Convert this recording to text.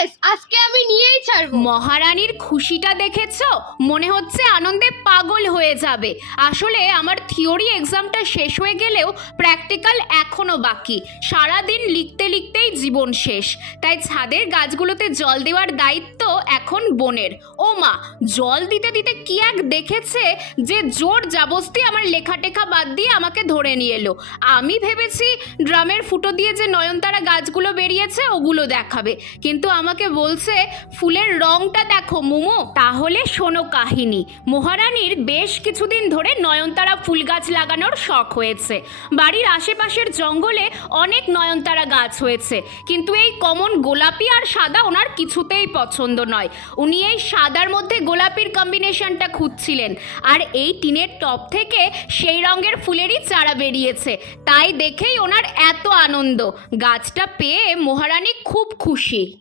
Yes আজকে আমি নিয়েই ছাড়বো। মহারানীর খুশিটা দেখেছ? মনে হচ্ছে আনন্দে পাগল হয়ে যাবে। আসলে আমার থিওরি এক্সামটা শেষ হয়ে গেলেও প্র্যাকটিক্যাল এখনও বাকি। সারাদিন লিখতে লিখতেই জীবন শেষ। তাই ছাদের গাছগুলোতে জল দেওয়ার দায়িত্ব এখন বোনের। ও মা, জল দিতে দিতে কি এক দেখেছে যে জোর জাবস্তি আমার লেখা টেখা বাদ দিয়ে আমাকে ধরে নিয়ে এলো। আমি ভেবেছি ড্রামের ফুটো দিয়ে যে নয়নতারা গাছগুলো বেরিয়েছে ওগুলো দেখাবে। কিন্তু আমাকে বলছে, ফুলের রংটা দেখো মোমো। তাহলে শোনো কাহিনী। মহারানীর বেশ কিছুদিন ধরে নয়নতারা ফুল গাছ লাগানোর শখ হয়েছে। বাড়ির আশেপাশের জঙ্গলে অনেক নয়নতারা গাছ হয়েছে। কিন্তু এই কমন গোলাপি আর সাদা ওনার কিছুতেই পছন্দ নয়। উনি এই সাদার মধ্যে গোলাপির কম্বিনেশনটা খুঁজছিলেন। আর এই টিনের টপ থেকে সেই রঙের ফুলেরই চারা বেরিয়েছে। তাই দেখেই ওনার এত আনন্দ। গাছটা পেয়ে মহারানী খুব খুশি।